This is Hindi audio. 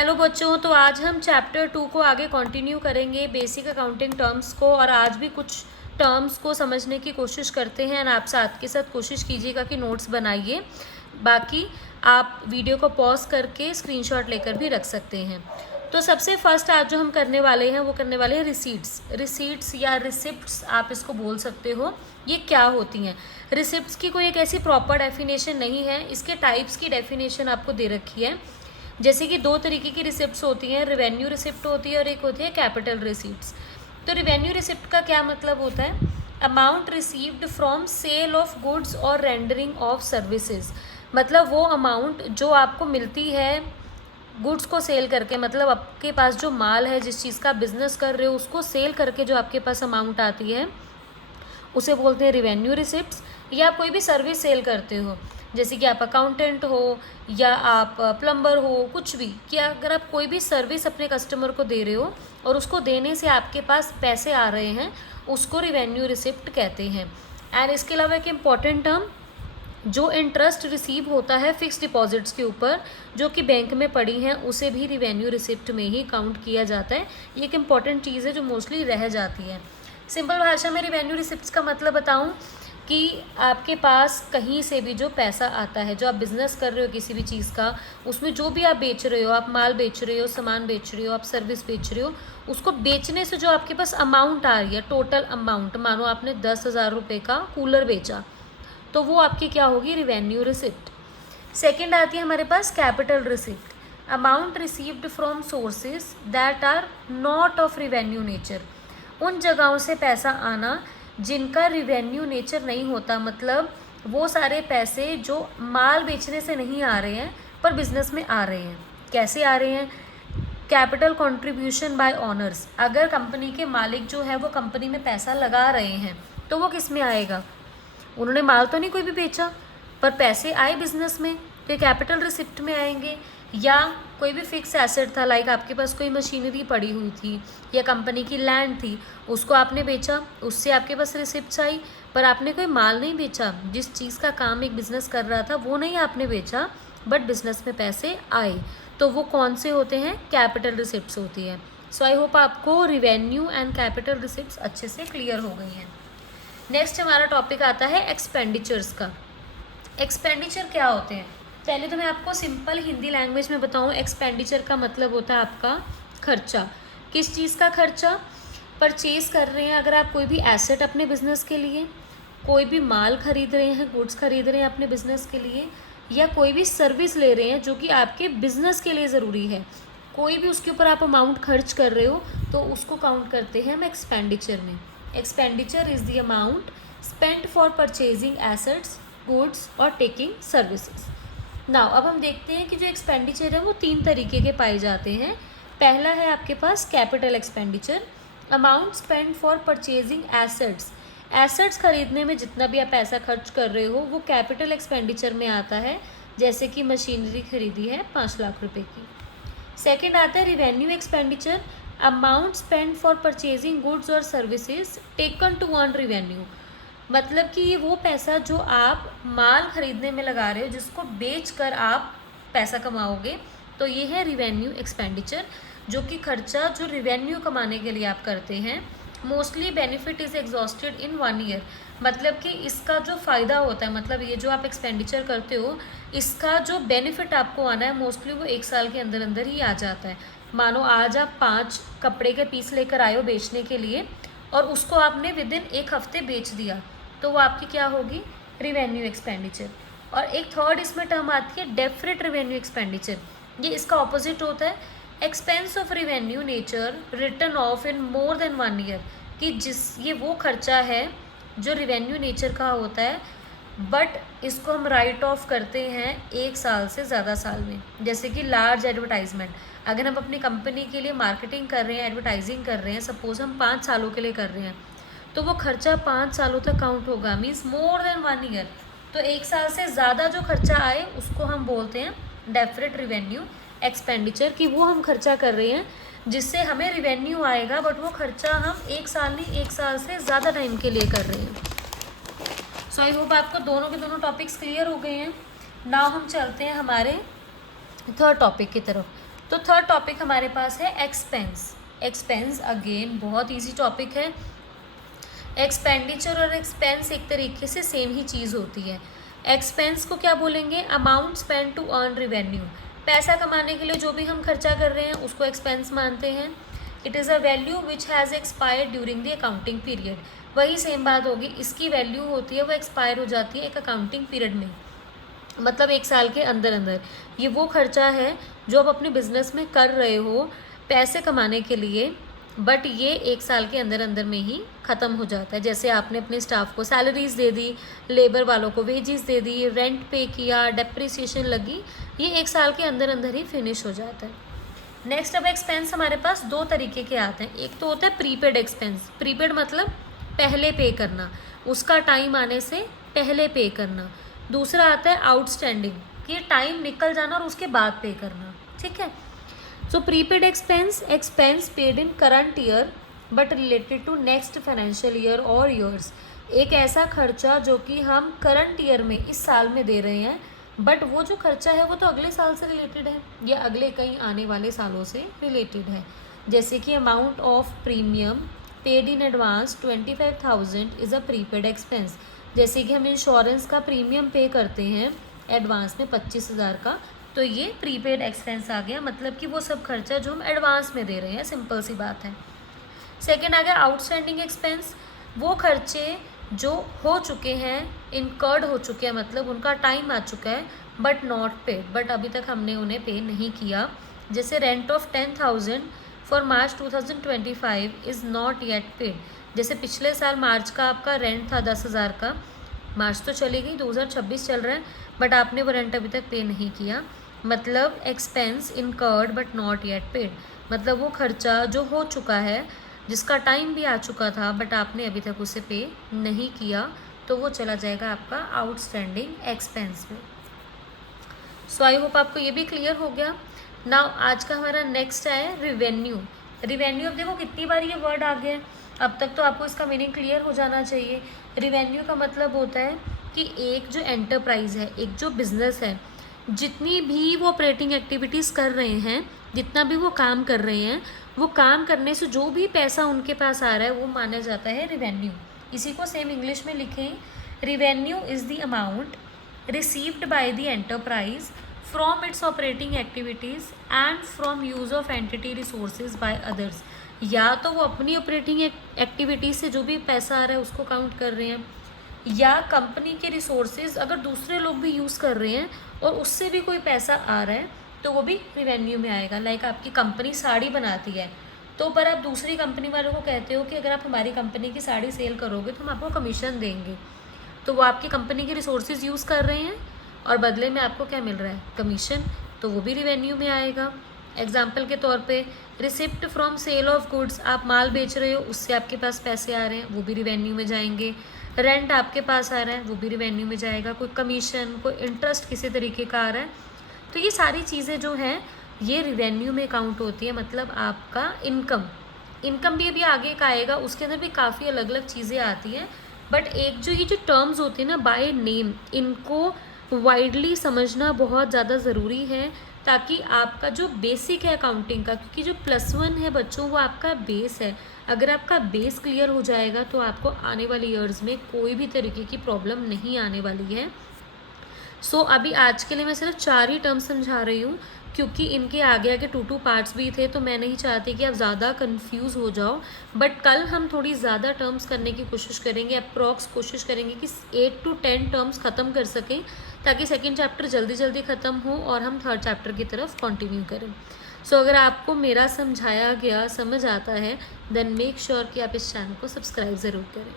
हेलो बच्चों, तो आज हम चैप्टर 2 को आगे कंटिन्यू करेंगे, बेसिक अकाउंटिंग टर्म्स को। और आज भी कुछ टर्म्स को समझने की कोशिश करते हैं। आप साथ के साथ कोशिश कीजिएगा कि नोट्स बनाइए। बाकी आप वीडियो को पॉज करके स्क्रीनशॉट लेकर भी रख सकते हैं। तो सबसे फर्स्ट आज जो हम करने वाले हैं वो करने वाले हैं रिसीट्स या रिसिप्ट्स, आप इसको बोल सकते हो। ये क्या होती हैं? रिसिप्ट्स की कोई एक ऐसी प्रॉपर डेफिनेशन नहीं है, इसके टाइप्स की डेफिनेशन आपको दे रखी है। जैसे कि दो तरीके की रिसिप्ट्स होती हैं, रिवेन्यू रिसिप्ट होती है और एक होती है कैपिटल रिसिप्ट्स। तो रिवेन्यू रिसिप्ट का क्या मतलब होता है? Amount received from sale of goods और रेंडरिंग ऑफ सर्विसेज। मतलब वो अमाउंट जो आपको मिलती है गुड्स को सेल करके, मतलब आपके पास जो माल है, जिस चीज़ का बिजनेस कर रहे हो उसको सेल करके जो आपके पास अमाउंट आती है उसे बोलते हैं रिवेन्यू रिसिप्ट्स। या आप कोई भी सर्विस सेल करते हो, जैसे कि आप अकाउंटेंट हो या आप प्लम्बर हो, कुछ भी, कि अगर आप कोई भी सर्विस अपने कस्टमर को दे रहे हो और उसको देने से आपके पास पैसे आ रहे हैं, उसको रिवेन्यू रिसिप्ट कहते हैं। एंड इसके अलावा एक इम्पॉर्टेंट टर्म, जो इंटरेस्ट रिसीव होता है फिक्स डिपॉजिट्स के ऊपर जो कि बैंक में पड़ी हैं, उसे भी रिवेन्यू रिसिप्ट में ही काउंट किया जाता है। ये एक इम्पॉर्टेंट चीज़ है जो मोस्टली रह जाती है। सिंपल भाषा में रिवेन्यू रिसिप्ट्स का मतलब बताऊं कि आपके पास कहीं से भी जो पैसा आता है, जो आप बिज़नेस कर रहे हो किसी भी चीज़ का, उसमें जो भी आप बेच रहे हो, आप माल बेच रहे हो, सामान बेच रहे हो, आप सर्विस बेच रहे हो, उसको बेचने से जो आपके पास अमाउंट आ रही है, टोटल अमाउंट, मानो आपने 10,000 रुपये का कूलर बेचा, तो वो आपकी क्या होगी? Revenue receipt. सेकेंड आती है हमारे पास capital receipt. Amount received from sources that are not of revenue nature. उन जगहों से पैसा आना जिनका रिवेन्यू नेचर नहीं होता, मतलब वो सारे पैसे जो माल बेचने से नहीं आ रहे हैं पर बिजनेस में आ रहे हैं। कैसे आ रहे हैं? Capital contribution by honours. अगर कंपनी के मालिक जो है वो कंपनी में पैसा लगा रहे हैं तो वो किस में आएगा? उन्होंने माल तो नहीं कोई भी बेचा, पर पैसे आए बिजनेस में, तो कैपिटल रिसिप्ट में आएंगे। या कोई भी फिक्स एसेट था, लाइक आपके पास कोई मशीनरी पड़ी हुई थी या कंपनी की लैंड थी, उसको आपने बेचा, उससे आपके पास रिसिप्ट आई, पर आपने कोई माल नहीं बेचा। जिस चीज़ का काम एक बिजनेस कर रहा था वो नहीं आपने बेचा, बट बिजनेस में पैसे आए, तो वो कौन से होते हैं? कैपिटल रिसिप्ट्स होती है। सो आई होप आपको रिवेन्यू एंड कैपिटल रिसिप्ट्स अच्छे से क्लियर हो गई हैं। नेक्स्ट हमारा टॉपिक आता है एक्सपेंडिचर्स का। एक्सपेंडिचर क्या होते हैं? पहले तो मैं आपको सिंपल हिंदी लैंग्वेज में बताऊं, एक्सपेंडिचर का मतलब होता है आपका खर्चा। किस चीज़ का खर्चा? परचेज कर रहे हैं अगर आप कोई भी एसेट अपने बिजनेस के लिए, कोई भी माल खरीद रहे हैं, गुड्स खरीद रहे हैं अपने बिजनेस के लिए, या कोई भी सर्विस ले रहे हैं जो कि आपके बिजनेस के लिए ज़रूरी है, कोई भी उसके ऊपर आप अमाउंट खर्च कर रहे हो, तो उसको काउंट करते हैं हम एक्सपेंडिचर में। Expenditure is the amount spent for purchasing assets, goods और टेकिंग सर्विसेज। नाउ अब हम देखते हैं कि जो एक्सपेंडिचर है वो तीन तरीके के पाए जाते हैं। पहला है आपके पास capital expenditure, amount spend for purchasing assets. Assets खरीदने में जितना भी आप पैसा खर्च कर रहे हो वो कैपिटल एक्सपेंडिचर में आता है। जैसे कि मशीनरी खरीदी है 5 लाख रुपए की। सेकेंड आता है revenue expenditure, amount spend for purchasing goods और services taken to earn revenue. मतलब कि ये वो पैसा जो आप माल खरीदने में लगा रहे हो, जिसको बेच कर आप पैसा कमाओगे, तो ये है रिवेन्यू एक्सपेंडिचर, जो कि खर्चा जो रिवेन्यू कमाने के लिए आप करते हैं। Mostly benefit is exhausted in 1 year. मतलब कि इसका जो फ़ायदा होता है, मतलब ये जो आप एक्सपेंडिचर करते हो, इसका जो बेनिफिट आपको आना है मोस्टली वो 1 साल के अंदर अंदर ही आ जाता है। मानो आज आप 5 कपड़े के पीस लेकर आए हो बेचने के लिए और उसको आपने विद इन 1 हफ्ते बेच दिया, तो वो आपकी क्या होगी? Revenue expenditure. और एक थर्ड इसमें टर्म आती है डेफरेट रिवेन्यू एक्सपेंडिचर। ये इसका ऑपोजिट होता है, expense of revenue nature return of in more than 1 year. कि ये वो खर्चा है जो रिवेन्यू नेचर का होता है, बट इसको हम राइट ऑफ करते हैं 1 साल से ज़्यादा साल में। जैसे कि लार्ज एडवर्टाइजमेंट, अगर हम अपनी कंपनी के लिए मार्केटिंग कर रहे हैं, एडवर्टाइजिंग कर रहे हैं, सपोज हम 5 सालों के लिए कर रहे हैं, तो वो खर्चा 5 सालों तक काउंट होगा, मीन्स मोर देन 1 ईयर। तो 1 साल से ज़्यादा जो खर्चा आए उसको हम बोलते हैं डेफरेट रिवेन्यू एक्सपेंडिचर, कि वो हम खर्चा कर रहे हैं जिससे हमें रिवेन्यू आएगा, बट वो खर्चा हम 1 साल नहीं 1 साल से ज़्यादा टाइम के लिए कर रहे हैं। सो आई होप आपको दोनों के दोनों टॉपिक्स क्लियर हो गए हैं। नाउ हम चलते हैं हमारे थर्ड टॉपिक की तरफ। तो थर्ड टॉपिक हमारे पास है एक्सपेंस। एक्सपेंस अगेन बहुत ईजी टॉपिक है। एक्सपेंडिचर और एक्सपेंस एक तरीके से सेम ही चीज़ होती है। एक्सपेंस को क्या बोलेंगे? Amount spend to earn revenue. पैसा कमाने के लिए जो भी हम खर्चा कर रहे हैं उसको एक्सपेंस मानते हैं। It is a value which has expired during the accounting period. वही सेम बात होगी, इसकी वैल्यू होती है वो एक्सपायर हो जाती है एक अकाउंटिंग पीरियड में, मतलब 1 साल के अंदर अंदर। ये वो खर्चा है जो आप अपने बिजनेस में कर रहे हो पैसे कमाने के लिए, बट ये 1 साल के अंदर अंदर में ही ख़त्म हो जाता है। जैसे आपने अपने स्टाफ को सैलरीज दे दी, लेबर वालों को वेजेस दे दी, रेंट पे किया, डेप्रिसिएशन लगी, ये 1 साल के अंदर अंदर ही फिनिश हो जाता है। नेक्स्ट अब एक्सपेंस हमारे पास 2 तरीके के आते हैं। एक तो होता है प्रीपेड एक्सपेंस। प्रीपेड मतलब पहले पे करना, उसका टाइम आने से पहले पे करना। दूसरा आता है आउटस्टैंडिंग, कि टाइम निकल जाना और उसके बाद पे करना, ठीक है। So prepaid expense, expense paid in current year but related to next financial year और ईयर्स। एक ऐसा खर्चा जो कि हम करंट ईयर में, इस साल में दे रहे हैं, बट वो जो खर्चा है वो तो अगले साल से रिलेटेड है या अगले कई आने वाले सालों से रिलेटेड है। जैसे कि amount of premium paid in advance 25,000 is a prepaid expense. जैसे कि हम इंश्योरेंस का प्रीमियम पे करते हैं एडवांस में 25,000 का, तो ये प्रीपेड एक्सपेंस आ गया, मतलब कि वो सब खर्चा जो हम एडवांस में दे रहे हैं, सिंपल सी बात है। सेकेंड आ गया आउटस्टैंडिंग एक्सपेंस। वो खर्चे जो हो चुके हैं, इनकर्ड हो चुके हैं, मतलब उनका टाइम आ चुका है बट नॉट पेड, बट अभी तक हमने उन्हें पे नहीं किया। जैसे rent of 10,000 for March 2025 is not yet paid. जैसे पिछले साल मार्च का आपका रेंट था 10,000 का, मार्च तो चली गई, 2026 चल रहा है, बट आपने वो रेंट अभी तक पे नहीं किया, मतलब expense incurred but not yet paid. मतलब वो खर्चा जो हो चुका है, जिसका टाइम भी आ चुका था, बट आपने अभी तक उसे पे नहीं किया, तो वो चला जाएगा आपका आउटस्टैंडिंग एक्सपेंस में। सो आई होप आपको ये भी क्लियर हो गया। नाउ आज का हमारा नेक्स्ट है रिवेन्यू। रिवेन्यू, अब देखो कितनी बार ये वर्ड आ गया है, अब तक तो आपको इसका मीनिंग क्लियर हो जाना चाहिए। रिवेन्यू का मतलब होता है कि एक जो एंटरप्राइज है, एक जो बिजनेस है, जितनी भी वो ऑपरेटिंग एक्टिविटीज़ कर रहे हैं, जितना भी वो काम कर रहे हैं, वो काम करने से जो भी पैसा उनके पास आ रहा है वो माना जाता है रिवेन्यू। इसी को सेम इंग्लिश में लिखें, revenue is the amount received by the enterprise from its operating activities and from use of entity resources by others. या तो वो अपनी ऑपरेटिंग एक्टिविटीज़ से जो भी पैसा आ रहा है उसको काउंट कर रहे हैं, या कंपनी के रिसोर्सेज अगर दूसरे लोग भी यूज़ कर रहे हैं और उससे भी कोई पैसा आ रहा है तो वो भी रिवेन्यू में आएगा। लाइक आपकी कंपनी साड़ी बनाती है, तो पर आप दूसरी कंपनी वालों को कहते हो कि अगर आप हमारी कंपनी की साड़ी सेल करोगे तो हम आपको कमीशन देंगे, तो वो आपकी कंपनी के रिसोर्सेज यूज़ कर रहे हैं और बदले में आपको क्या मिल रहा है? कमीशन, तो वो भी रिवेन्यू में आएगा। एग्जाम्पल के तौर पे receipt from sale of goods, आप माल बेच रहे हो, उससे आपके पास पैसे आ रहे हैं, वो भी रिवेन्यू में जाएंगे। रेंट आपके पास आ रहा है, वो भी रिवेन्यू में जाएगा। कोई कमीशन, कोई इंटरेस्ट किसी तरीके का आ रहा है, तो ये सारी चीज़ें जो हैं ये रिवेन्यू में काउंट होती है। मतलब आपका इनकम भी अभी आगे का आएगा, उसके अंदर भी काफ़ी अलग अलग चीज़ें आती हैं, बट एक जो ये जो टर्म्स होती है ना बाय नेम, इनको वाइडली समझना बहुत ज़्यादा ज़रूरी है, ताकि आपका जो बेसिक है अकाउंटिंग का, क्योंकि जो +1 है बच्चों वो आपका बेस है, अगर आपका बेस क्लियर हो जाएगा तो आपको आने वाले ईयर्स में कोई भी तरीके की प्रॉब्लम नहीं आने वाली है। सो अभी आज के लिए मैं सिर्फ 4 ही टर्म्स समझा रही हूँ, क्योंकि इनके आगे आगे 2 पार्ट्स भी थे, तो मैं नहीं चाहती कि आप ज़्यादा कंफ्यूज हो जाओ। बट कल हम थोड़ी ज़्यादा टर्म्स करने की कोशिश करेंगे, अप्रॉक्स कोशिश करेंगे कि 8 to 10 टर्म्स ख़त्म कर सकें, ताकि सेकेंड चैप्टर जल्दी जल्दी ख़त्म हो और हम थर्ड चैप्टर की तरफ कंटिन्यू करें। सो अगर आपको मेरा समझाया गया समझ आता है, देन मेक श्योर कि आप इस चैनल को सब्सक्राइब ज़रूर करें।